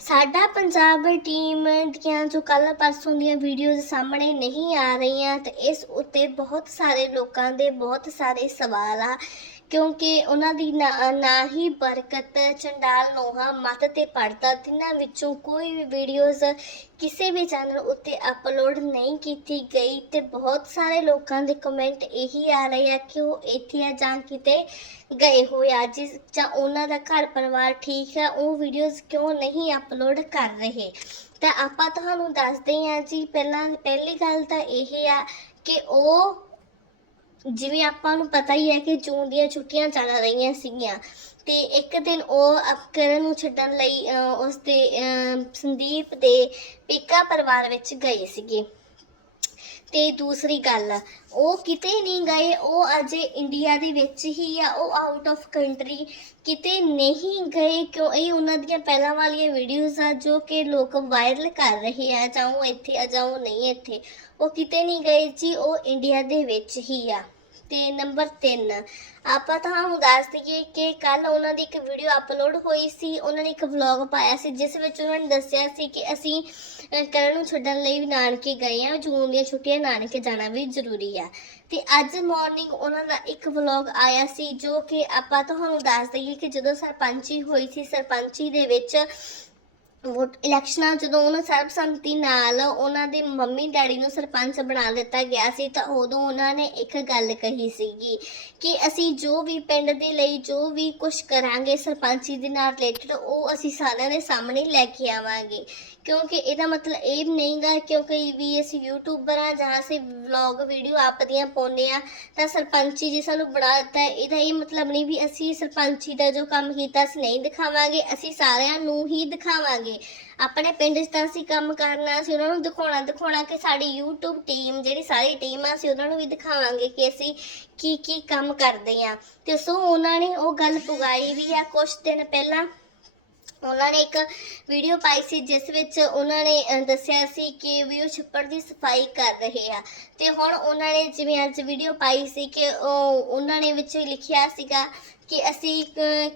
ਸਾਡਾ ਪੰਜਾਬ ਟੀਮ ਦੀਆਂ ਜੋ ਕੱਲ ਪਰਸੋਂ ਦੀਆਂ ਵੀਡੀਓਜ਼ ਸਾਹਮਣੇ ਨਹੀਂ ਆ ਰਹੀਆਂ ਤੇ ਇਸ ਉੱਤੇ ਬਹੁਤ ਸਾਰੇ ਲੋਕਾਂ ਦੇ ਬਹੁਤ ਸਾਰੇ ਸਵਾਲ ਆ। ਕਿਉਂਕਿ ਉਹਨਾਂ ਦੀ ਨਾ ਨਾ ਹੀ ਬਰਕਤ, ਚੰਡਾਲ ਨੋਹਾ ਮਤ ਤੇ ਪੜਦਾ ਤਿੰਨਾਂ ਵਿੱਚੋਂ ਕੋਈ ਵੀ ਵੀਡੀਓਜ਼ ਕਿਸੇ ਵੀ ਚੈਨਲ ਉੱਤੇ ਅਪਲੋਡ ਨਹੀਂ ਕੀਤੀ ਗਈ ਤੇ ਬਹੁਤ ਸਾਰੇ ਲੋਕਾਂ ਦੇ ਕਮੈਂਟ ਇਹੀ ਆ ਰਹੇ ਆ ਕਿ ਉਹ ਇੱਥੇ ਆ ਜਾਂ ਕਿਤੇ ਗਏ ਹੋਏ ਆ, ਜਿਸ ਜਾਂ ਉਹਨਾਂ ਦਾ ਘਰ ਪਰਿਵਾਰ ਠੀਕ ਹੈ ਉਹ ਵੀਡੀਓਜ਼ ਕਿਉਂ ਨਹੀਂ ਅਪਲੋਡ ਕਰ ਰਹੇ? ਤਾਂ ਆਪਾਂ ਤੁਹਾਨੂੰ ਦੱਸਦੇ ਹਾਂ ਜੀ, ਪਹਿਲਾਂ, ਪਹਿਲੀ ਗੱਲ ਤਾਂ ਇਹ ਆ ਕਿ ਉਹ ਜਿਵੇਂ ਆਪਾਂ ਨੂੰ ਪਤਾ ਹੀ ਹੈ ਕਿ ਜੂਨ ਦੀਆਂ ਛੁੱਟੀਆਂ ਚੱਲ ਰਹੀਆਂ ਸੀਗੀਆਂ ਤੇ ਇੱਕ ਦਿਨ ਉਹ ਕਰਨ ਨੂੰ ਛੱਡਣ ਲਈ ਅਹ, ਉਸ ਦੇ ਅਹ, ਸੰਦੀਪ ਦੇ ਪੇਕਾ ਪਰਿਵਾਰ ਵਿੱਚ ਗਏ ਸੀਗੇ। ਤੇ ਦੂਸਰੀ ਗੱਲ, ਉਹ ਕਿਤੇ ਨਹੀਂ ਗਏ, ਉਹ ਅਜੇ ਇੰਡੀਆ ਦੇ ਵਿੱਚ ਹੀ ਆ, ਉਹ ਆਊਟ ਆਫ ਕੰਟਰੀ ਕਿਤੇ ਨਹੀਂ ਗਏ, ਕਿਉਂ? ਇਹ ਉਹਨਾਂ ਦੀਆਂ ਪਹਿਲਾਂ ਵਾਲੀਆਂ ਵੀਡੀਓਜ਼ ਆ, ਜੋ ਕਿ ਲੋਕ ਵਾਇਰਲ ਕਰ ਰਹੇ ਆ, ਜਾਂ ਉਹ ਇੱਥੇ ਆ ਜਾਂ ਉਹ ਨਹੀਂ ਇੱਥੇ, ਉਹ ਕਿਤੇ ਨਹੀਂ ਗਏ ਜੀ, ਉਹ ਇੰਡੀਆ ਦੇ ਵਿੱਚ ਹੀ ਆ। ਤੇ ਨੰਬਰ 3 ਆਪਾਂ ਤੁਹਾਨੂੰ ਦੱਸ ਦਈਏ ਕਿ ਕੱਲ ਉਹਨਾਂ ਦੀ ਇੱਕ ਵੀਡੀਓ ਅਪਲੋਡ ਹੋਈ ਸੀ। ਉਹਨਾਂ ਨੇ ਇੱਕ ਵਲੌਗ ਪਾਇਆ ਸੀ ਜਿਸ ਵਿੱਚ ਉਹਨਾਂ ਨੇ ਦੱਸਿਆ ਸੀ ਕਿ ਅਸੀਂ ਅਹ, ਕਰਨ ਨੂੰ ਛੱਡਣ ਲਈ ਨਾਨਕੇ ਗਏ ਆ ਜੂਨ ਦੀਆਂ ਛੁੱਟੀਆਂ ਨਾਨਕੇ ਜਾਣਾ ਵੀ ਜ਼ਰੂਰੀ ਆ। ਤੇ ਅੱਜ ਮਾਰਨਿੰਗ ਉਹਨਾਂ ਦਾ ਇੱਕ ਵਲੌਗ ਆਇਆ ਸੀ ਜੋ ਕਿ ਆਪਾਂ ਤੁਹਾਨੂੰ ਦੱਸ ਦਈਏ ਕਿ ਜਦੋਂ ਸਰਪੰਚੀ ਹੋਈ ਸੀ ਸਰਪੰਚੀ ਦੇ ਵਿੱਚ ਵੋਟ, ਇਲੈਕਸ਼ਨਾਂ ਜਦੋਂ ਉਹਨਾਂ ਸਰਬਸੰਮਤੀ ਨਾਲ ਉਹਨਾਂ ਦੇ ਮੰਮੀ ਡੈਡੀ ਨੂੰ ਸਰਪੰਚ ਬਣਾ ਦਿੱਤਾ ਗਿਆ ਸੀ ਤਾਂ ਉਦੋਂ ਉਹਨਾਂ ਨੇ ਇੱਕ ਗੱਲ ਕਹੀ ਸੀਗੀ ਕਿ ਅਸੀਂ ਜੋ ਵੀ ਪਿੰਡ ਦੇ ਲਈ ਜੋ ਵੀ ਕੁਝ ਕਰਾਂਗੇ ਸਰਪੰਚੀ ਦੇ ਨਾਲ ਰਿਲੇਟਡ ਉਹ ਅਸੀਂ ਸਾਰਿਆਂ ਦੇ ਸਾਹਮਣੇ ਲੈ ਕੇ ਆਵਾਂਗੇ। ਕਿਉਂਕਿ ਇਹਦਾ ਮਤਲਬ ਇਹ ਨਹੀਂਗਾ ਕਿਉਂਕਿ ਵੀ ਅਸੀਂ ਯੂਟਿਊਬਰ ਆ ਜਾਂ ਅਸੀਂ ਵਲੌਗ ਵੀਡੀਓ ਆਪਦੀਆਂ ਪਾਉਂਦੇ ਆ ਤਾਂ ਸਰਪੰਚੀ ਜੀ ਸਾਨੂੰ ਬਣਾ ਦਿੱਤਾ। ਹੈ ਇਹਦਾ ਇਹ ਮਤਲਬ ਨਹੀਂ ਵੀ ਅਸੀਂ ਸਰਪੰਚੀ ਦਾ ਜੋ ਕੰਮ ਕੀਤਾ ਅਸੀਂ ਨਹੀਂ ਦਿਖਾਵਾਂਗੇ, ਅਸੀਂ ਸਾਰਿਆਂ ਨੂੰ ਹੀ ਦਿਖਾਵਾਂਗੇ। ਆਪਣੇ ਪਿੰਡ 'ਚ ਤਾਂ ਅਸੀਂ ਕੰਮ ਕਰਨਾ ਸੀ ਉਹਨਾਂ ਨੂੰ ਦਿਖਾਉਣਾ ਦਿਖਾਉਣਾ ਕਿ ਸਾਡੀ YouTube ਟੀਮ ਜਿਹੜੀ ਸਾਰੀ ਟੀਮ ਆ, ਅਸੀਂ ਉਹਨਾਂ ਨੂੰ ਵੀ ਦਿਖਾਵਾਂਗੇ ਕਿ ਅਸੀਂ ਕੀ ਕੀ ਕੰਮ ਕਰਦੇ ਆ। ਤੇ ਸੋ ਉਹਨਾਂ ਨੇ ਉਹ ਗੱਲ ਪੁਗਾਈ ਵੀ ਆ ਕੁਝ ਦਿਨ ਪਹਿਲਾਂ। ਉਹਨਾਂ ਨੇ ਇੱਕ ਵੀਡੀਓ ਪਾਈ ਸੀ, ਜਿਸ ਵਿੱਚ ਉਹਨਾਂ ਨੇ ਦੱਸਿਆ ਸੀ ਕਿ ਵੀ ਉਹ ਛੱਪੜ ਦੀ ਸਫ਼ਾਈ ਕਰ ਰਹੇ ਆ। ਤੇ ਹੁਣ ਉਹਨਾਂ ਨੇ ਜਿਵੇਂ ਅੱਜ ਵੀਡੀਓ ਪਾਈ ਸੀ ਕਿ ਉਹ, ਉਹਨਾਂ ਨੇ ਵਿੱਚ ਲਿਖਿਆ ਸੀਗਾ ਕਿ ਅਸੀਂ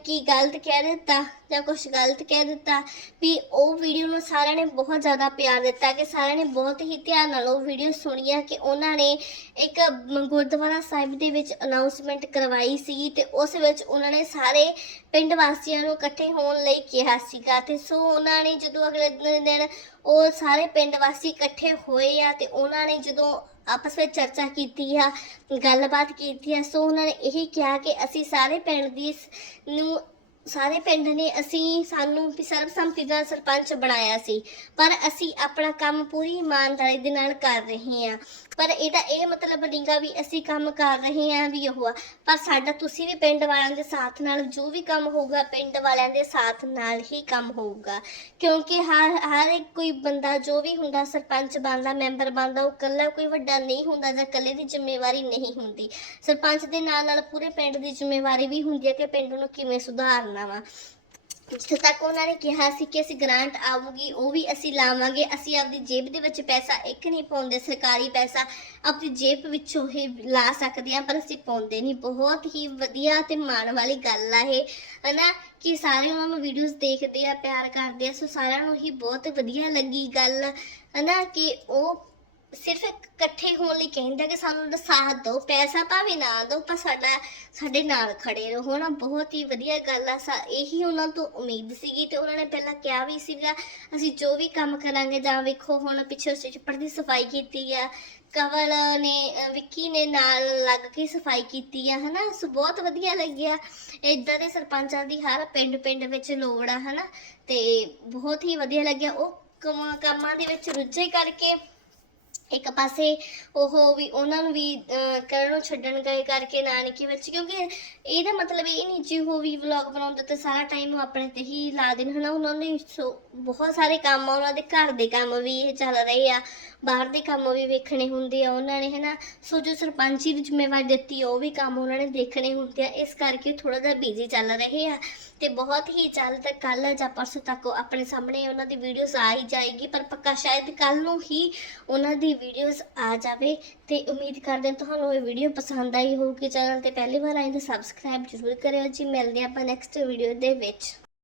ਕੀ ਗਲਤ ਕਹਿ ਦਿੱਤਾ ਜਾਂ ਕੁਝ ਗਲਤ ਕਹਿ ਦਿੱਤਾ, ਵੀ ਉਹ ਵੀਡੀਓ ਨੂੰ ਸਾਰਿਆਂ ਨੇ ਬਹੁਤ ਜ਼ਿਆਦਾ ਪਿਆਰ ਦਿੱਤਾ ਕਿ ਸਾਰਿਆਂ ਨੇ ਬਹੁਤ ਹੀ ਧਿਆਨ ਨਾਲ ਉਹ ਵੀਡੀਓ ਸੁਣੀ ਆ ਕਿ ਉਹਨਾਂ ਨੇ ਇੱਕ ਗੁਰਦੁਆਰਾ ਸਾਹਿਬ ਦੇ ਵਿੱਚ ਅਨਾਉਂਸਮੈਂਟ ਕਰਵਾਈ ਸੀ ਤੇ ਉਸ ਵਿੱਚ ਉਹਨਾਂ ਨੇ ਸਾਰੇ ਪਿੰਡ ਵਾਸੀਆਂ ਨੂੰ ਇਕੱਠੇ ਹੋਣ ਲਈ ਕਿਹਾ ਸੀਗਾ ਤੇ ਸੋ ਉਹਨਾਂ ਨੇ ਜਦੋਂ ਅਗਲੇ ਦਿਨ ਉਹ ਸਾਰੇ ਪਿੰਡ ਵਾਸੀ ਇਕੱਠੇ ਹੋਏ ਆ ਤੇ ਉਹਨਾਂ ਨੇ ਜਦੋਂ ਆਪਸ ਵਿੱਚ ਚਰਚਾ ਕੀਤੀ ਆ, ਗੱਲਬਾਤ ਕੀਤੀ ਆ, ਸੋ ਉਹਨਾਂ ਨੇ ਇਹੀ ਕਿਹਾ ਕਿ ਅਸੀਂ ਸਾਰੇ ਪਿੰਡ ਦੀ ਨੂੰ, ਸਾਰੇ ਪਿੰਡ ਨੇ ਅਸੀਂ, ਸਾਨੂੰ ਵੀ ਸਰਬਸੰਮਤੀ ਦਾ ਸਰਪੰਚ ਬਣਾਇਆ ਸੀ, ਪਰ ਅਸੀਂ ਆਪਣਾ ਕੰਮ ਪੂਰੀ ਇਮਾਨਦਾਰੀ ਦੇ ਨਾਲ ਕਰ ਰਹੇ ਹਾਂ। ਪਰ ਇਹਦਾ ਇਹ ਮਤਲਬ ਨਹੀਂਗਾ ਵੀ ਅਸੀਂ ਕੰਮ ਕਰ ਰਹੇ ਹਾਂ ਵੀ ਉਹ ਆ। ਪਰ ਸਾਡਾ ਤੁਸੀਂ ਵੀ ਪਿੰਡ ਵਾਲਿਆਂ ਦੇ ਸਾਥ ਨਾਲ, ਜੋ ਵੀ ਕੰਮ ਹੋਊਗਾ ਪਿੰਡ ਵਾਲਿਆਂ ਦੇ ਸਾਥ ਨਾਲ ਹੀ ਕੰਮ ਹੋਊਗਾ। ਕਿਉਂਕਿ ਹਰ ਹਰ ਇੱਕ ਕੋਈ ਬੰਦਾ ਜੋ ਵੀ ਹੁੰਦਾ, ਸਰਪੰਚ ਬਣਦਾ, ਮੈਂਬਰ ਬਣਦਾ, ਉਹ ਇਕੱਲਾ ਕੋਈ ਵੱਡਾ ਨਹੀਂ ਹੁੰਦਾ ਜਾਂ ਇਕੱਲੇ ਦੀ ਜ਼ਿੰਮੇਵਾਰੀ ਨਹੀਂ ਹੁੰਦੀ। ਸਰਪੰਚ ਦੇ ਨਾਲ ਨਾਲ ਪੂਰੇ ਪਿੰਡ ਦੀ ਜ਼ਿੰਮੇਵਾਰੀ ਵੀ ਹੁੰਦੀ ਹੈ ਕਿ ਪਿੰਡ ਨੂੰ ਕਿਵੇਂ ਸੁਧਾਰਨਾ ਵਾ। ਜਿੱਥੇ ਤੱਕ ਉਹਨਾਂ ਨੇ ਕਿਹਾ ਸੀ ਕਿ ਅਸੀਂ ਗ੍ਰਾਂਟ ਆਊਗੀ, ਉਹ ਵੀ ਅਸੀਂ ਲਾਵਾਂਗੇ। ਅਸੀਂ ਆਪਦੀ ਜੇਬ ਦੇ ਵਿੱਚ ਪੈਸਾ ਇੱਕ ਨਹੀਂ ਪਾਉਂਦੇ, ਸਰਕਾਰੀ ਪੈਸਾ ਆਪਣੀ ਜੇਬ ਵਿੱਚੋਂ ਹੀ ਲਾ ਸਕਦੇ ਹਾਂ, ਪਰ ਅਸੀਂ ਪਾਉਂਦੇ ਨਹੀਂ। ਬਹੁਤ ਹੀ ਵਧੀਆ ਤੇ ਮਾਣ ਵਾਲੀ ਗੱਲ ਆ ਇਹ, ਹਨਾ? ਕਿ ਸਾਰੇ ਉਹਨਾਂ ਨੂੰ ਵੀਡੀਓਜ਼ ਦੇਖਦੇ ਆ, ਪਿਆਰ ਕਰਦੇ ਆ, ਸੋ ਸਾਰਿਆਂ ਨੂੰ ਹੀ ਬਹੁਤ ਵਧੀਆ ਲੱਗੀ ਗੱਲ, ਹਨਾ? ਕਿ ਉਹ ਸਿਰਫ ਇਕੱਠੇ ਹੋਣ ਲਈ ਕਹਿੰਦਾ ਕਿ ਸਾਨੂੰ ਉਹਦਾ ਸਾਥ ਦਿਓ, ਪੈਸਾ ਭਾਵੇਂ ਨਾ ਦਿਓ, ਪਰ ਸਾਡਾ, ਸਾਡੇ ਨਾਲ ਖੜੇ ਰਹੋ। ਨਾ ਬਹੁਤ ਹੀ ਵਧੀਆ ਗੱਲ ਆ। ਸਾ, ਇਹੀ ਉਹਨਾਂ ਤੋਂ ਉਮੀਦ ਸੀਗੀ ਤੇ ਉਹਨਾਂ ਨੇ ਪਹਿਲਾਂ ਕਿਹਾ ਵੀ ਸੀਗਾ, ਅਸੀਂ ਜੋ ਵੀ ਕੰਮ ਕਰਾਂਗੇ, ਜਾਂ ਵੇਖੋ ਹੁਣ ਪਿੱਛੇ ਚਿੱਪੜ ਦੀ ਸਫ਼ਾਈ ਕੀਤੀ ਆ, ਕਵਲ ਨੇ ਵਿੱਕੀ ਨੇ ਨਾਲ ਲੱਗ ਕੇ ਸਫ਼ਾਈ ਕੀਤੀ ਆ, ਹਨਾ? ਸੋ, ਬਹੁਤ ਵਧੀਆ ਲੱਗਿਆ। ਇਦਾਂ ਦੇ ਸਰਪੰਚਾਂ ਦੀ ਹਰ ਪਿੰਡ ਪਿੰਡ ਵਿੱਚ ਲੋੜ ਆ, ਹਨਾ? ਤੇ ਬਹੁਤ ਹੀ ਵਧੀਆ ਲੱਗਿਆ। ਉਹ ਕੰਮ- ਕੰਮਾਂ ਦੇ ਵਿੱਚ ਰੁੱਝੇ ਕਰਕੇ ਇੱਕ ਪਾਸੇ ਉਹ ਵੀ ਉਹਨਾਂ ਨੂੰ ਵੀ ਕਰਨ ਨੂੰ ਛੱਡਣ ਗਏ ਕਰਕੇ ਨਾਨਕੀ ਵਿੱਚ, ਕਿਉਂਕਿ ਇਹਦਾ ਮਤਲਬ ਇਹ ਨਹੀਂ ਜੇ ਉਹ ਵੀ ਵਲੌਗ ਬਣਾਉਂਦੇ ਤੇ ਸਾਰਾ ਟਾਈਮ ਉਹ ਆਪਣੇ ਤੇ ਹੀ ਲਾ ਦੇਣ, ਹਨਾ? ਉਹਨਾਂ ਨੇ ਸੋ- ਬਹੁਤ ਸਾਰੇ ਕੰਮ ਆ, ਉਹਨਾਂ ਦੇ ਘਰ ਦੇ ਕੰਮ ਵੀ ਇਹ ਚੱਲ ਰਹੇ ਆ, ਬਾਹਰ ਦੇ ਕੰਮ ਵੀ ਵੇਖਣੇ ਹੁੰਦੇ ਆ ਉਹਨਾਂ ਨੇ, ਹਨਾ? ਸੋ ਜੋ ਸਰਪੰਚੀ ਦੀ ਜ਼ਿੰਮੇਵਾਰੀ ਦਿੱਤੀ, ਉਹ ਵੀ ਕੰਮ ਉਹਨਾਂ ਨੇ ਦੇਖਣੇ ਹੁੰਦੇ ਆ, ਇਸ ਕਰਕੇ ਥੋੜਾ ਜਿਹਾ ਬਿਜ਼ੀ ਚੱਲ ਰਹੇ ਆ ਤੇ ਬਹੁਤ ਹੀ ਚੱਲ ਜਲਦ ਕੱਲ ਜਾਂ ਪਰਸੋਂ ਤੱਕ ਆਪਣੇ ਸਾਹਮਣੇ ਉਹਨਾਂ ਦੀ ਵੀਡੀਓਜ਼ ਆ ਹੀ ਜਾਏਗੀ, ਪਰ ਪੱਕਾ ਸ਼ਾਇਦ ਕੱਲ ਨੂੰ ਹੀ ਉਹਨਾਂ ਦੀ ਵੀਡੀਓਜ਼ ਆ ਜਾਵੇ ਤੇ ਉਮੀਦ ਕਰਦੇ ਹਾਂ ਤੁਹਾਨੂੰ ਇਹ ਵੀਡੀਓ ਪਸੰਦ ਆਈ ਹੋਊਗੀ। ਚੈਨਲ ਤੇ ਪਹਿਲੀ ਵਾਰ ਆਏ ਤਾਂ ਸਬਸਕ੍ਰਾਈਬ ਜ਼ਰੂਰ ਕਰਿਓ ਜੀ। ਮਿਲਦੇ ਹਾਂ ਆਪਾਂ ਨੈਕਸਟ ਵੀਡੀਓ ਦੇ ਵਿੱਚ।